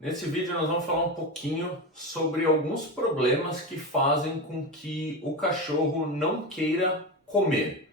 Nesse vídeo nós vamos falar um pouquinho sobre alguns problemas que fazem com que o cachorro não queira comer.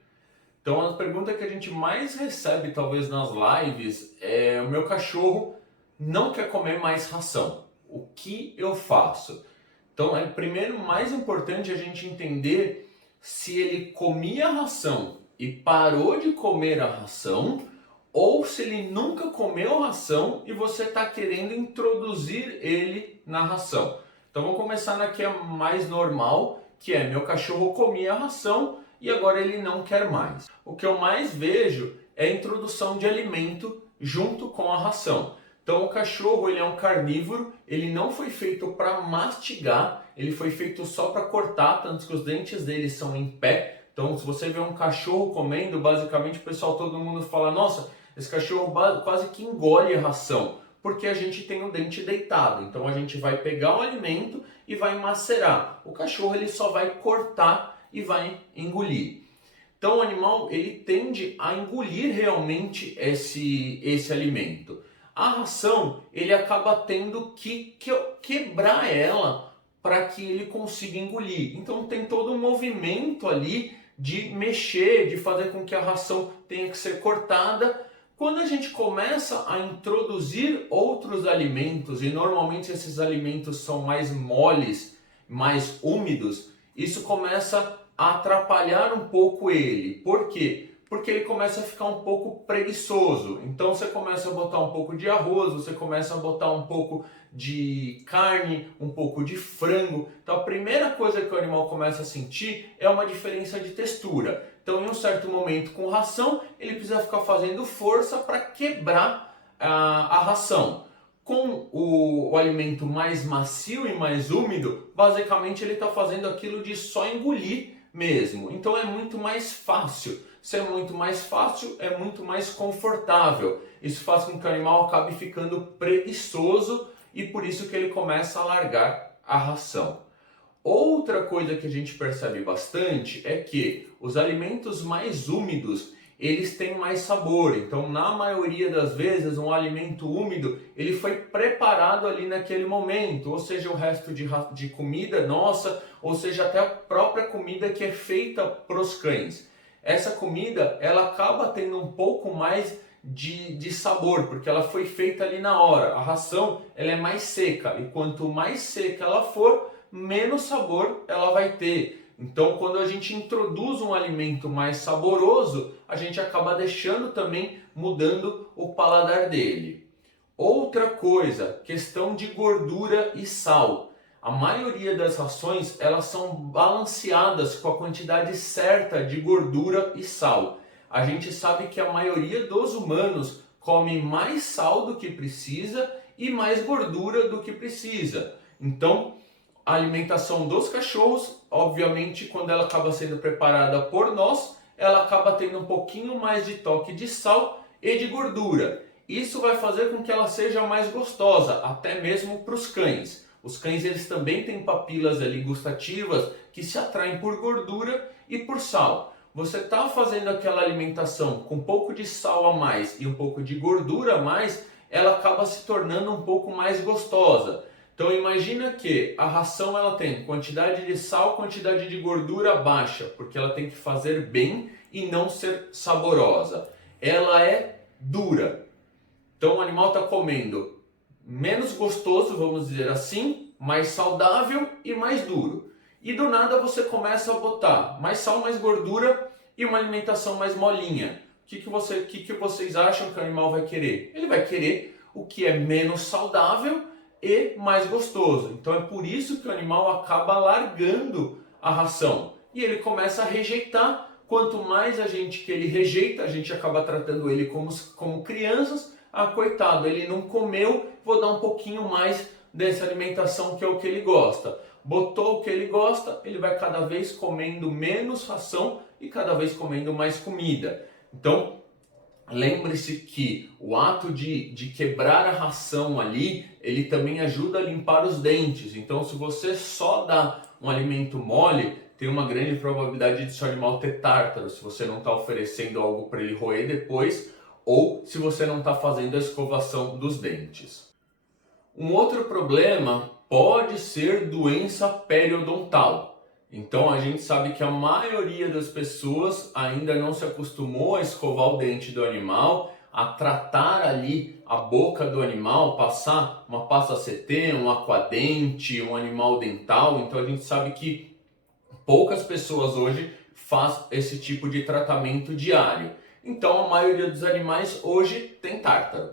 Então a pergunta que a gente mais recebe talvez nas lives é: o meu cachorro não quer comer mais ração, o que eu faço? Então é primeiro mais importante a gente entender se ele comia ração e parou de comer a ração, ou se ele nunca comeu ração e você está querendo introduzir ele na ração. Então vamos começar na que é mais normal, que é: meu cachorro comia ração e agora ele não quer mais. O que eu mais vejo é a introdução de alimento junto com a ração. Então o cachorro, ele é um carnívoro, ele não foi feito para mastigar, ele foi feito só para cortar, tanto que os dentes dele são em pé. Então se você vê um cachorro comendo, basicamente o pessoal, todo mundo fala: nossa, esse cachorro quase que engole a ração, porque a gente tem o dente deitado. Então a gente vai pegar o alimento e vai macerar. O cachorro, ele só vai cortar e vai engolir. Então o animal, ele tende a engolir realmente esse alimento. A ração, ele acaba tendo que quebrar ela para que ele consiga engolir. Então tem todo um movimento ali de mexer, de fazer com que a ração tenha que ser cortada. Quando a gente começa a introduzir outros alimentos, e normalmente esses alimentos são mais moles, mais úmidos, isso começa a atrapalhar um pouco ele. Por quê? Porque ele começa a ficar um pouco preguiçoso. Então você começa a botar um pouco de arroz, você começa a botar um pouco de carne, um pouco de frango. Então a primeira coisa que o animal começa a sentir é uma diferença de textura. Então em um certo momento, com ração, ele precisa ficar fazendo força para quebrar a ração. Com o alimento mais macio e mais úmido, basicamente ele está fazendo aquilo de só engolir mesmo. Então é muito mais fácil. Se é muito mais fácil, é muito mais confortável. Isso faz com que o animal acabe ficando preguiçoso e por isso que ele começa a largar a ração. Outra coisa que a gente percebe bastante é que os alimentos mais úmidos, eles têm mais sabor. Então, na maioria das vezes, um alimento úmido, ele foi preparado ali naquele momento, ou seja, o resto de comida nossa, ou seja, até a própria comida que é feita para os cães. Essa comida, ela acaba tendo um pouco mais de sabor, porque ela foi feita ali na hora. A ração, ela é mais seca, e quanto mais seca ela for, menos sabor ela vai ter. Então, quando a gente introduz um alimento mais saboroso, a gente acaba deixando também, mudando o paladar dele. Outra coisa, questão de gordura e sal. A maioria das rações, elas são balanceadas com a quantidade certa de gordura e sal. A gente sabe que a maioria dos humanos come mais sal do que precisa e mais gordura do que precisa. Então, a alimentação dos cachorros, obviamente, quando ela acaba sendo preparada por nós, ela acaba tendo um pouquinho mais de toque de sal e de gordura. Isso vai fazer com que ela seja mais gostosa, até mesmo para os cães. Os cães, eles também têm papilas ali gustativas que se atraem por gordura e por sal. Você está fazendo aquela alimentação com um pouco de sal a mais e um pouco de gordura a mais, ela acaba se tornando um pouco mais gostosa. Então imagina que a ração, ela tem quantidade de sal, quantidade de gordura baixa, porque ela tem que fazer bem e não ser saborosa. Ela é dura. Então o animal está comendo menos gostoso, vamos dizer assim, mais saudável e mais duro. E do nada você começa a botar mais sal, mais gordura e uma alimentação mais molinha. O que vocês acham que o animal vai querer? Ele vai querer o que é menos saudável e mais gostoso. Então é por isso que o animal acaba largando a ração e ele começa a rejeitar. Quanto mais que ele rejeita, a gente acaba tratando ele como crianças. Ah, coitado, ele não comeu, vou dar um pouquinho mais dessa alimentação que é o que ele gosta. Botou o que ele gosta, ele vai cada vez comendo menos ração e cada vez comendo mais comida. Então, lembre-se que o ato de quebrar a ração ali, ele também ajuda a limpar os dentes. Então, se você só dá um alimento mole, tem uma grande probabilidade de seu animal ter tártaro, se você não está oferecendo algo para ele roer depois, ou se você não está fazendo a escovação dos dentes. Um outro problema pode ser doença periodontal. Então a gente sabe que a maioria das pessoas ainda não se acostumou a escovar o dente do animal, a tratar ali a boca do animal, passar uma pasta CT, um aquadente, um animal dental. Então a gente sabe que poucas pessoas hoje faz esse tipo de tratamento diário. Então a maioria dos animais hoje tem tártaro.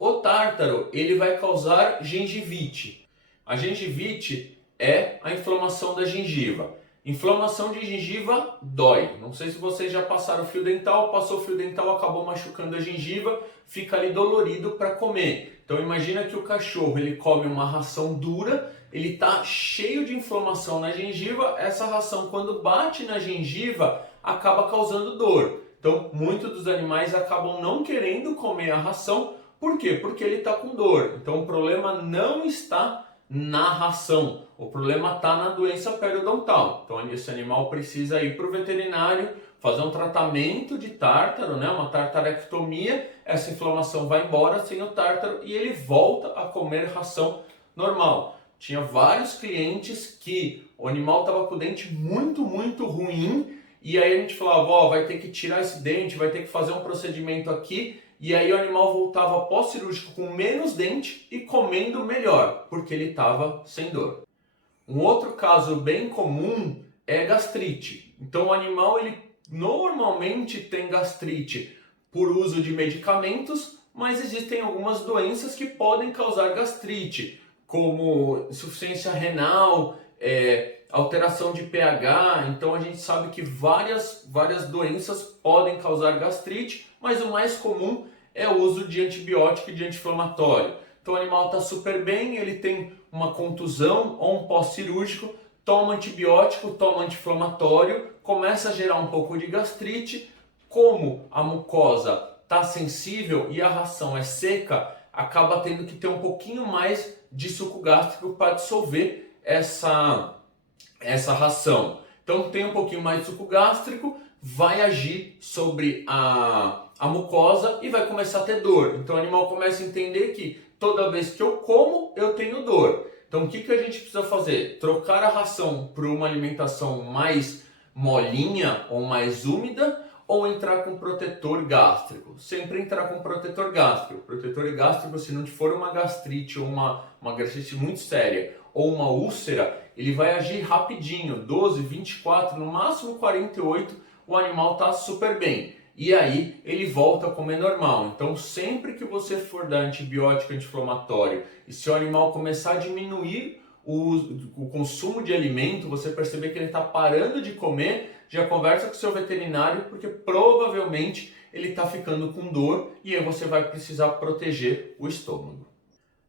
O tártaro, ele vai causar gengivite. A gengivite é a inflamação da gengiva. Inflamação de gengiva dói. Não sei se vocês já passaram fio dental, passou fio dental, acabou machucando a gengiva, fica ali dolorido para comer. Então imagina que o cachorro, ele come uma ração dura, ele está cheio de inflamação na gengiva, essa ração quando bate na gengiva acaba causando dor. Então muitos dos animais acabam não querendo comer a ração. Por quê? Porque ele está com dor. Então o problema não está na ração, o problema está na doença periodontal. Então esse animal precisa ir para o veterinário, fazer um tratamento de tártaro, né? Uma tartarectomia, essa inflamação vai embora sem o tártaro e ele volta a comer ração normal. Tinha vários clientes que o animal estava com o dente muito ruim e aí a gente falava, ó, vai ter que tirar esse dente, vai ter que fazer um procedimento aqui. E aí o animal voltava pós-cirúrgico com menos dente e comendo melhor, porque ele estava sem dor. Um outro caso bem comum é gastrite. Então o animal ele normalmente tem gastrite por uso de medicamentos, mas existem algumas doenças que podem causar gastrite, como insuficiência renal, alteração de pH. Então a gente sabe que várias doenças podem causar gastrite, mas o mais comum é o uso de antibiótico e de anti-inflamatório. Então o animal está super bem, ele tem uma contusão ou um pós-cirúrgico, toma antibiótico, toma anti-inflamatório, começa a gerar um pouco de gastrite. Como a mucosa está sensível e a ração é seca, acaba tendo que ter um pouquinho mais de suco gástrico para dissolver essa ração. Então tem um pouquinho mais de suco gástrico, vai agir sobre a mucosa e vai começar a ter dor. Então o animal começa a entender que toda vez que eu como, eu tenho dor. Então o que a gente precisa fazer? Trocar a ração para uma alimentação mais molinha ou mais úmida, ou entrar com protetor gástrico. Sempre entrar com protetor gástrico. Protetor gástrico, se não for uma gastrite ou uma gastrite muito séria ou uma úlcera, ele vai agir rapidinho, 12, 24, no máximo 48, o animal está super bem. E aí ele volta a comer normal. Então sempre que você for dar antibiótico anti-inflamatório e se o animal começar a diminuir o consumo de alimento, você perceber que ele está parando de comer, já conversa com o seu veterinário, porque provavelmente ele está ficando com dor e aí você vai precisar proteger o estômago.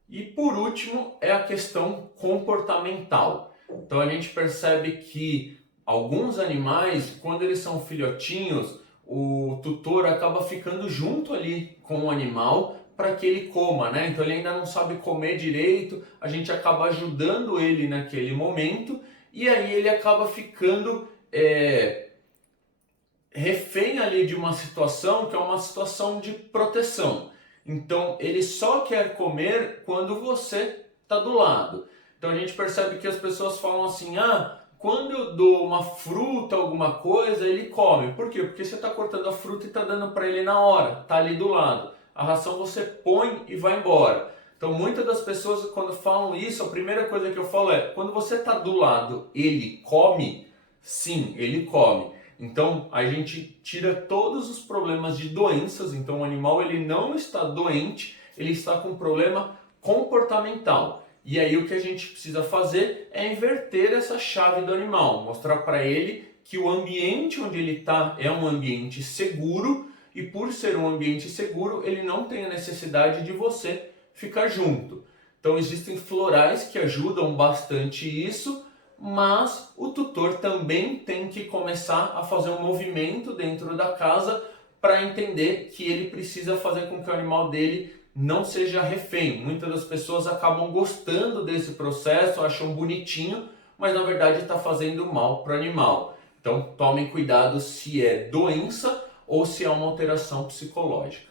E por último é a questão comportamental. Então a gente percebe que alguns animais, quando eles são filhotinhos, o tutor acaba ficando junto ali com o animal para que ele coma, né? Então ele ainda não sabe comer direito, a gente acaba ajudando ele naquele momento e aí ele acaba ficando refém ali de uma situação que é uma situação de proteção. Então ele só quer comer quando você está do lado. Então a gente percebe que as pessoas falam assim, quando eu dou uma fruta, alguma coisa, ele come. Por quê? Porque você está cortando a fruta e está dando para ele na hora, está ali do lado. A ração você põe e vai embora. Então muitas das pessoas quando falam isso, a primeira coisa que eu falo é, quando você está do lado, ele come? Sim, ele come. Então a gente tira todos os problemas de doenças, então o animal ele não está doente, ele está com problema comportamental. E aí o que a gente precisa fazer é inverter essa chave do animal, mostrar para ele que o ambiente onde ele está é um ambiente seguro e por ser um ambiente seguro ele não tem a necessidade de você ficar junto. Então existem florais que ajudam bastante isso, mas o tutor também tem que começar a fazer um movimento dentro da casa para entender que ele precisa fazer com que o animal dele não seja refém. Muitas das pessoas acabam gostando desse processo, acham bonitinho, mas na verdade está fazendo mal para o animal. Então tomem cuidado se é doença ou se é uma alteração psicológica.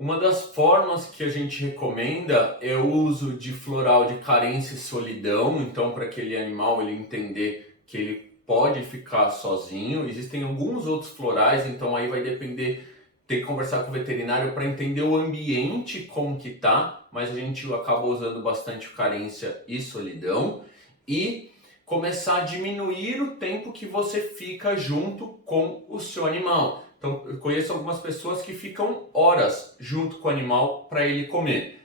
Uma das formas que a gente recomenda é o uso de floral de carência e solidão, então para aquele animal ele entender que ele pode ficar sozinho. Existem alguns outros florais, então aí vai depender, ter que conversar com o veterinário para entender o ambiente como que tá, mas a gente acaba usando bastante carência e solidão e começar a diminuir o tempo que você fica junto com o seu animal. Então, eu conheço algumas pessoas que ficam horas junto com o animal para ele comer.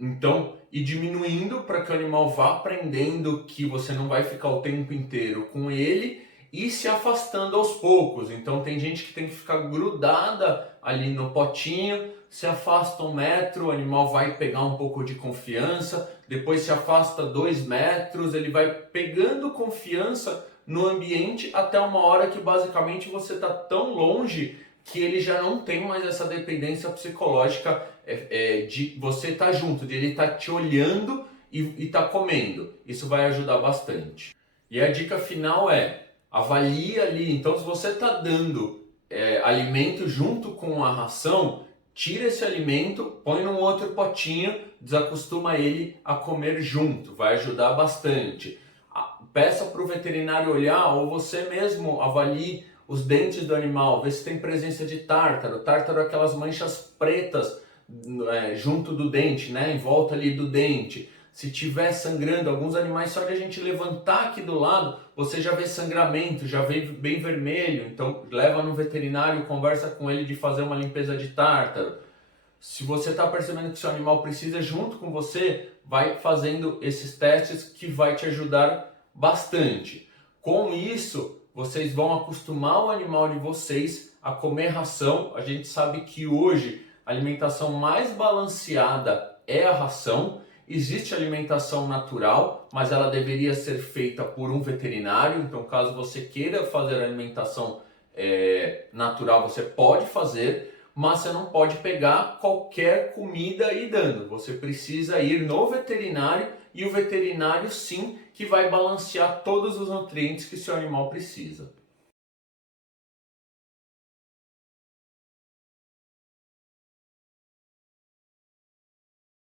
Então, ir diminuindo para que o animal vá aprendendo que você não vai ficar o tempo inteiro com ele e se afastando aos poucos. Então, tem gente que tem que ficar grudada ali no potinho, se afasta 1 metro, o animal vai pegar um pouco de confiança, depois se afasta 2 metros, ele vai pegando confiança no ambiente até uma hora que basicamente você está tão longe que ele já não tem mais essa dependência psicológica de você estar junto, de ele estar te olhando e estar comendo. Isso vai ajudar bastante. E a dica final é, avalie ali. Então, se você está dando alimento junto com a ração, tira esse alimento, põe num outro potinho, desacostuma ele a comer junto, vai ajudar bastante. Peça para o veterinário olhar ou você mesmo avalie os dentes do animal, vê se tem presença de tártaro. Tártaro é aquelas manchas pretas junto do dente, né? Em volta ali do dente. Se tiver sangrando, alguns animais só de a gente levantar aqui do lado, você já vê sangramento, já vê bem vermelho. Então leva no veterinário, conversa com ele de fazer uma limpeza de tártaro. Se você está percebendo que seu animal precisa junto com você, vai fazendo esses testes que vai te ajudar bastante. Com isso, vocês vão acostumar o animal de vocês a comer ração. A gente sabe que hoje a alimentação mais balanceada é a ração. Existe alimentação natural, mas ela deveria ser feita por um veterinário. Então, caso você queira fazer alimentação natural, você pode fazer, mas você não pode pegar qualquer comida e ir dando. Você precisa ir no veterinário e o veterinário sim que vai balancear todos os nutrientes que seu animal precisa.